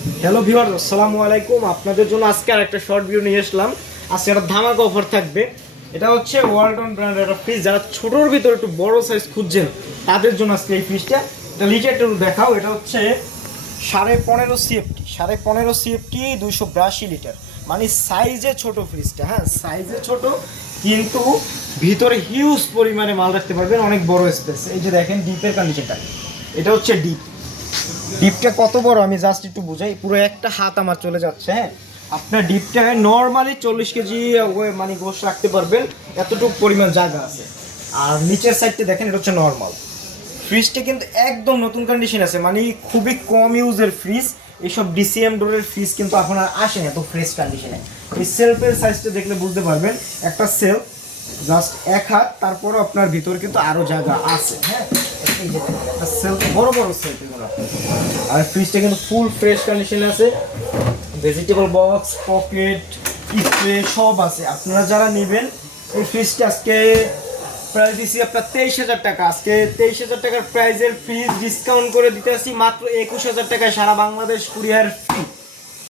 Hello viewers, আসসালামু আলাইকুম। আপনাদের জন্য আজকে আর একটা শর্ট ভিডিও নিয়ে আসলাম। আজকে একটা ধামাকা অফার থাকবে। এটা হচ্ছে ওয়ালটন ব্র্যান্ডের একটা ফ্রিজ। যারা ছোটোর ভিতরে একটু বড় সাইজ খুঁজছেন তাদের জন্য আজকে এই ফ্রিজটা। এটা লিটার একটু দেখাও। এটা হচ্ছে 15.5 সিএফটি, 15.5 সিএফটি, 282 লিটার। মানে সাইজে ছোট ফ্রিজটা, হ্যাঁ সাইজে ছোট, কিন্তু ভিতরে হিউজ পরিমাণে মাল রাখতে পারবেন, অনেক বড় স্পেস। এই যে দেখেন ডিপের কন্ডিশনটা, এটা হচ্ছে ডিপ। ডিপটা কত বড় আমি জাস্ট একটু বুঝাই। পুরো একটা হাত আমার চলে যাচ্ছে, হ্যাঁ। আপনার ডিপটায় নর্মালি 40 কেজি মানে গোশ রাখতে পারবেন, এতটুকু পরিমাণ জায়গা আছে। আর নিচের সাইডটা দেখেন, এটা হচ্ছে নর্মাল। ফ্রিজটা কিন্তু একদম নতুন কন্ডিশন আছে, মানে খুবই কম ইউজের ফ্রিজ। এইসব ডিসিএম ডোরের ফ্রিজ কিন্তু এখন আর আসে না এত ফ্রেশ কন্ডিশনে। এই সেলফের সাইজটা দেখলে বুঝতে পারবেন, একটা সেলফ জাস্ট এক হাত, তারপরও আপনার ভিতরে কিন্তু আরও জায়গা আছে, হ্যাঁ। এই যে দেখেন, একটা সেলফ, বড় বড় সেলফ এগুলো। আর ফ্রিজটা কিন্তু ফুল ফ্রেশ কন্ডিশনে আছে। ভেজিটেবল বক্স, পকেট, স্প্রে সব আছে। আপনারা যারা নেবেন এই ফ্রিজটা আজকে প্রাইস দিচ্ছি আপনার 23,000 টাকা। আজকে 23,000 টাকার প্রাইজের ফ্রিজ ডিসকাউন্ট করে দিতে আসছি মাত্র 21,000 টাকায়, সারা বাংলাদেশ কুরিয়ার ফ্রি।